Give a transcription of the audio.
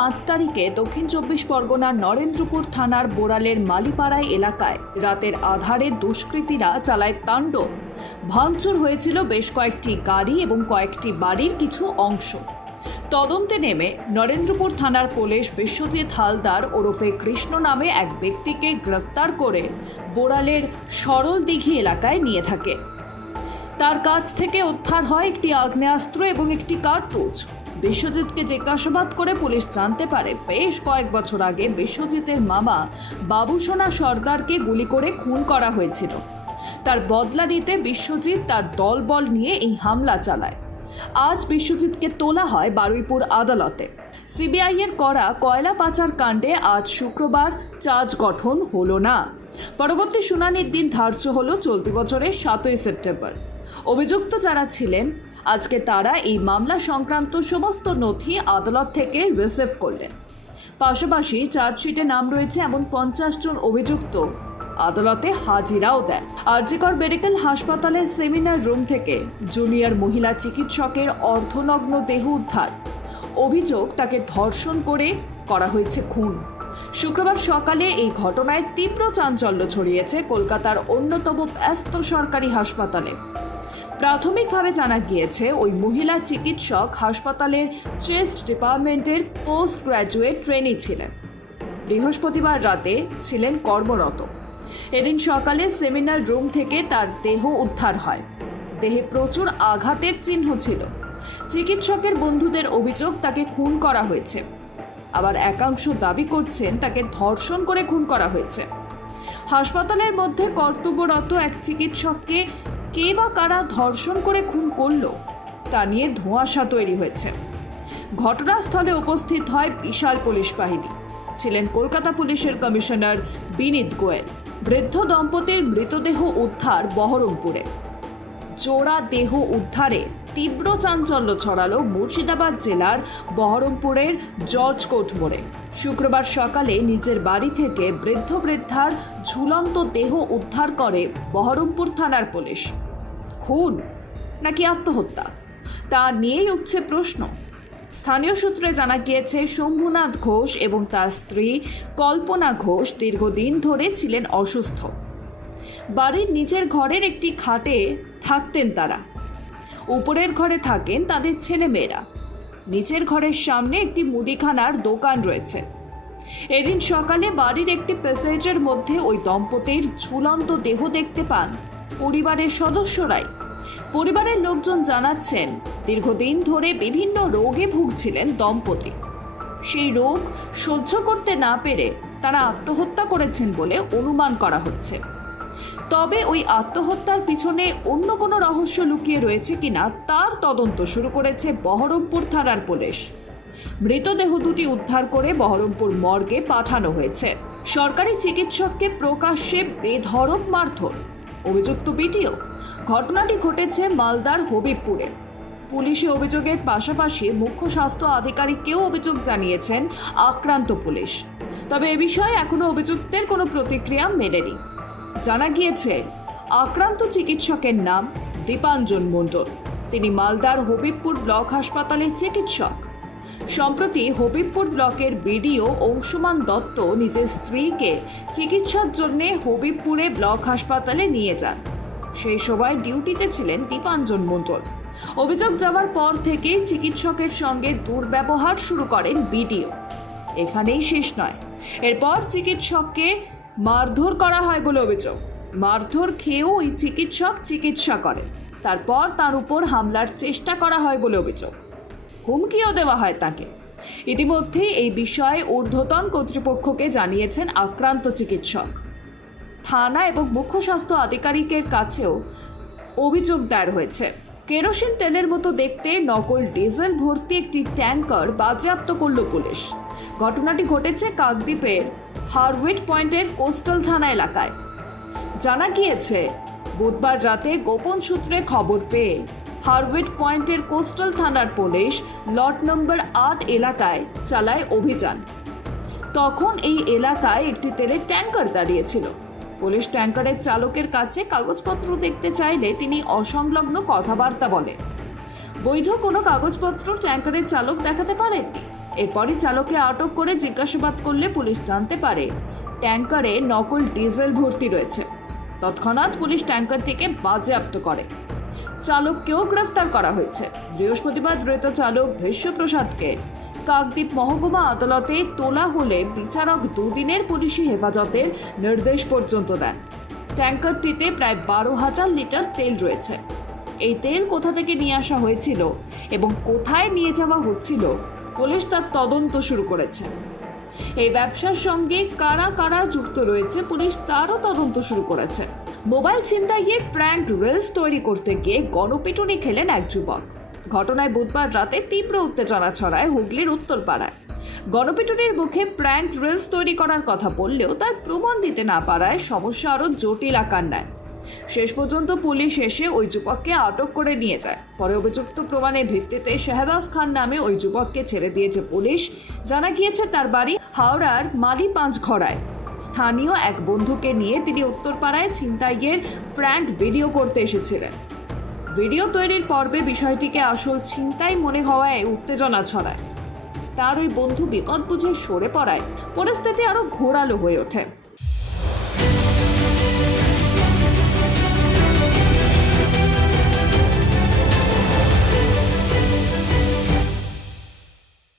পাঁচ তারিখে দক্ষিণ চব্বিশ পরগনার নরেন্দ্রপুর থানার বোড়ালের মালিপাড়ায় এলাকায় রাতের আধারে দুষ্কৃতীরা চালায় তাণ্ডব। ভাঙচুর হয়েছিল বেশ কয়েকটি গাড়ি এবং কয়েকটি বাড়ির কিছু অংশ। তদন্তে নেমে নরেন্দ্রপুর থানার পুলিশ বিশ্বজিৎ হালদার ওরফে কৃষ্ণ নামে এক ব্যক্তিকে গ্রেফতার করে বোড়ালের সরল দিঘি এলাকায় নিয়ে থাকে। তার কাছ থেকে উদ্ধার হয় একটি আগ্নেয়াস্ত্র এবং একটি কার্তুজ। বিশ্বজিৎকে জিজ্ঞাসাবাদ করে পুলিশ জানতে পারে, বেশ কয়েক বছর আগে বিশ্বজিতের মামা বাবুসোনা সর্দারকে গুলি করে খুন করা হয়েছিল। তার বদলা নিতে বিশ্বজিৎ তার দলবল নিয়ে এই হামলা চালায়। আজ বিশ্বজিৎকে তোলা হয় বারুইপুর আদালতে। সিবিআই এর করা কয়লা পাচার কাণ্ডে আজ শুক্রবার চার্জ গঠন হলো না। পরবর্তী শুনানির দিন ধার্য হলো চলতি বছরের সাতই সেপ্টেম্বর। অভিযুক্ত যারা ছিলেন আজকে তারা এই মামলা সংক্রান্ত সমস্ত নথি আদালত থেকে রিসিভ করলেন। পাশাপাশি চার্জশিটে নাম রয়েছে এমন পঞ্চাশ জন অভিযুক্ত। আদালতে হাজিরাও দেন। আরজিকর মেডিকেল হাসপাতালের সেমিনার রুম থেকে জুনিয়র মহিলা চিকিৎসকের অর্ধনগ্ন দেহ উদ্ধার। অভিযোগ তাকে ধর্ষণ করে করা হয়েছে খুন। শুক্রবার সকালে এই ঘটনায় তীব্র চাঞ্চল্য ছড়িয়েছে কলকাতার অন্যতম ব্যস্ত সরকারি হাসপাতালে। প্রাথমিকভাবে জানা গিয়েছে, ওই মহিলা চিকিৎসক হাসপাতালের চেস্ট ডিপার্টমেন্টের পোস্ট গ্র্যাজুয়েট ট্রেনি ছিলেন। বৃহস্পতিবার রাতে ছিলেন কর্মরত। এদিন সকালে সেমিনার রুম থেকে তার দেহ উদ্ধার হয়। দেহে প্রচুর আঘাতের চিহ্ন ছিল। চিকিৎসকের বন্ধুদের অভিযোগ তাকে খুন করা হয়েছে। আবার একাংশ দাবি করছেন তাকে ধর্ষণ করে খুন করা হয়েছে। হাসপাতালের মধ্যে কর্তব্যরত এক চিকিৎসককে কে বা কারা ধর্ষণ করে খুন করল তা নিয়ে ধোঁয়াশা তৈরি হয়েছে। ঘটনাস্থলে উপস্থিত হয় বিশাল পুলিশ বাহিনী। ছিলেন কলকাতা পুলিশের কমিশনার বিনীত গোয়েল। বৃদ্ধ দম্পতির মৃতদেহ উদ্ধার বহরমপুরে। জোড়া দেহ উদ্ধারে তীব্র চাঞ্চল্য ছড়ালো মুর্শিদাবাদ জেলার বহরমপুরের জর্জ কোট মোড়ে শুক্রবার সকালে নিজের বাড়ি থেকে বৃদ্ধ বৃদ্ধার ঝুলন্ত দেহ উদ্ধার করে বহরমপুর থানার পুলিশ। খুন নাকি আত্মহত্যা? তা নিয়েই উঠছে প্রশ্ন। স্থানীয় সূত্রে জানা গিয়েছে, শম্ভুনাথ ঘোষ এবং তার স্ত্রী কল্পনা ঘোষ দীর্ঘদিন ধরে ছিলেন অসুস্থ। বাড়ির নিচের ঘরের একটি খাটে থাকতেন তারা। উপরের ঘরে থাকেন তাদের ছেলেমেয়েরা। নিচের ঘরের সামনে একটি মুদিখানার দোকান রয়েছে। এদিন সকালে বাড়ির একটি প্যাসেজের মধ্যে ওই দম্পতির ঝুলন্ত দেহ দেখতে পান পরিবারের সদস্যরাই। পরিবারের লোকজন জানাচ্ছেন, দীর্ঘদিন ধরে বিভিন্ন রোগে ভুগছিলেন দম্পতি। সেই রোগ সহ্য করতে না পেরে তারা আত্মহত্যা করেছেন বলে অনুমান করা হচ্ছে। তবে ওই আত্মহত্যার পিছনে অন্য কোনো রহস্য লুকিয়ে রয়েছে কিনা তার তদন্ত শুরু করেছে বহরমপুর থানার পুলিশ। মৃতদেহ দুটি উদ্ধার করে বহরমপুর মর্গে পাঠানো হয়েছে। সরকারি চিকিৎসককে প্রকাশ্যে বেধড়ক মারধর। অভিযুক্ত বিটিও। ঘটনাটি ঘটেছে মালদার হবিবপুরে। পুলিশে অভিযোগের পাশাপাশি মুখ্য স্বাস্থ্য আধিকারিককেও অভিযোগ জানিয়েছেন আক্রান্ত পুলিশ। তবে এ বিষয়ে এখনও অভিযুক্তের কোনো প্রতিক্রিয়া মেলেনি। জানা গিয়েছে, আক্রান্ত চিকিৎসকের নাম দীপাঞ্জন মণ্ডল। তিনি মালদার হবিবপুর ব্লক হাসপাতালের চিকিৎসক। সম্প্রতি হবিবপুর ব্লকের বিডিও অংশুমান দত্ত নিজের স্ত্রীকে চিকিৎসার জন্য হবিবপুরে ব্লক হাসপাতালে নিয়ে যান। সেই সময় ডিউটিতে ছিলেন দীপাঞ্জন মণ্ডল। অভিযোগ যাওয়ার পর থেকেই চিকিৎসকের সঙ্গে দুর্ব্যবহার শুরু করেন বিডিও। এখানেই শেষ নয়। এরপর চিকিৎসককে মারধর করা হয় বলে অভিযোগ। মারধর খেয়েও ওই চিকিৎসক চিকিৎসা করেন। তারপর তার উপর হামলার চেষ্টা করা হয় বলে অভিযোগ। হুমকিও দেওয়া হয় তাকে। ইতিমধ্যে এই বিষয়ে ঊর্ধ্বতন কর্তৃপক্ষকে জানিয়েছেন আক্রান্ত চিকিৎসক। থানা এবং মুখ্য স্বাস্থ্য আধিকারিকের কাছেও অভিযোগ দায়ের হয়েছে। কেরোসিন তেলের মতো দেখতে নকল ডিজেল ভর্তি একটি ট্যাঙ্কার বাজেয়াপ্ত করল পুলিশ। ঘটনাটি ঘটেছে কাকদ্বীপের হারউইট পয়েন্টের কোস্টাল থানা এলাকায়। জানা গিয়েছে, বুধবার রাতে গোপন সূত্রে খবর পেয়ে হারউইট পয়েন্টের কোস্টাল থানার পুলিশ লট নম্বর আট এলাকায় চালায় অভিযান। তখন এই এলাকায় একটি তেলের ট্যাঙ্কার দাঁড়িয়েছিল। পুলিশ ট্যাঙ্কারের চালকের কাছে কাগজপত্র দেখতে চাইলে তিনি অসংলগ্ন কথাবার্তা বলে। বৈধ কোনো কাগজপত্র ট্যাঙ্কারের চালক দেখাতে পারেননি। এরপরই চালককে আটক করে জিজ্ঞাসাবাদ করলে পুলিশ জানতে পারে ট্যাঙ্কারে নকল ডিজেল ভর্তি রয়েছে। তৎক্ষণাৎ পুলিশ ট্যাঙ্কারটিকে বাজেয়াপ্ত করে। চালককেও গ্রেফতার করা হয়েছে। বৃহস্পতিবার ধৃত চালক ভীষ্মপ্রসাদকে কাকদ্বীপ মহকুমা আদালতে তোলা হলে বিচারক দুদিনের পুলিশি হেফাজতের নির্দেশ পর্যন্ত দেন। ট্যাঙ্কারটিতে প্রায় বারো হাজার লিটার তেল রয়েছে। এই তেল কোথা থেকে নিয়ে আসা হয়েছিল এবং কোথায় নিয়ে যাওয়া হচ্ছিল পুলিশ তার তদন্ত শুরু করেছে। এই ব্যবসার সঙ্গে কারা কারা যুক্ত রয়েছে, পুলিশ তারও তদন্ত শুরু করেছে। মোবাইল ছিনতাইয়ে প্র্যাঙ্ক রিলস তৈরি করতে গিয়ে গণপিটুনি খেলেন এক যুবক। ঘটনায় বুধবার রাতে তীব্র উত্তেজনা ছড়ায় হুগলির উত্তরপাড়ায়। গণপিটুনির মুখে প্র্যাঙ্ক রিলস তৈরি করার কথা বললেও তার প্রমাণ দিতে না পারায় সমস্যা আরও জটিল আকার নেয়। শেষ পর্যন্ত পুলিশ এসে ওই যুবককে আটক করে নিয়ে যায়। পরে অভিযুক্ত প্রমাণের ভিত্তিতে শাহবাজ খান নামে ওই যুবককে ছেড়ে দিয়েছে পুলিশ। জানা গিয়েছে তার বাড়ি হাওড়ার মালি পাঁচঘড়ায় স্থানীয় এক বন্ধুকে নিয়ে তিনি উত্তরপাড়ায় ছিনতাইয়ের প্র্যাঙ্ক ভিডিও করতে এসেছিলেন। ভিডিও তৈরির পর্বে বিষয়টিকে আসল ছিনতাই মনে হওয়ায় উত্তেজনা ছড়ায়। তার ওই বন্ধু বিপদ বুঝে সরে পড়ায়। পরিস্থিতি আরও ঘোরালো হয়ে ওঠে।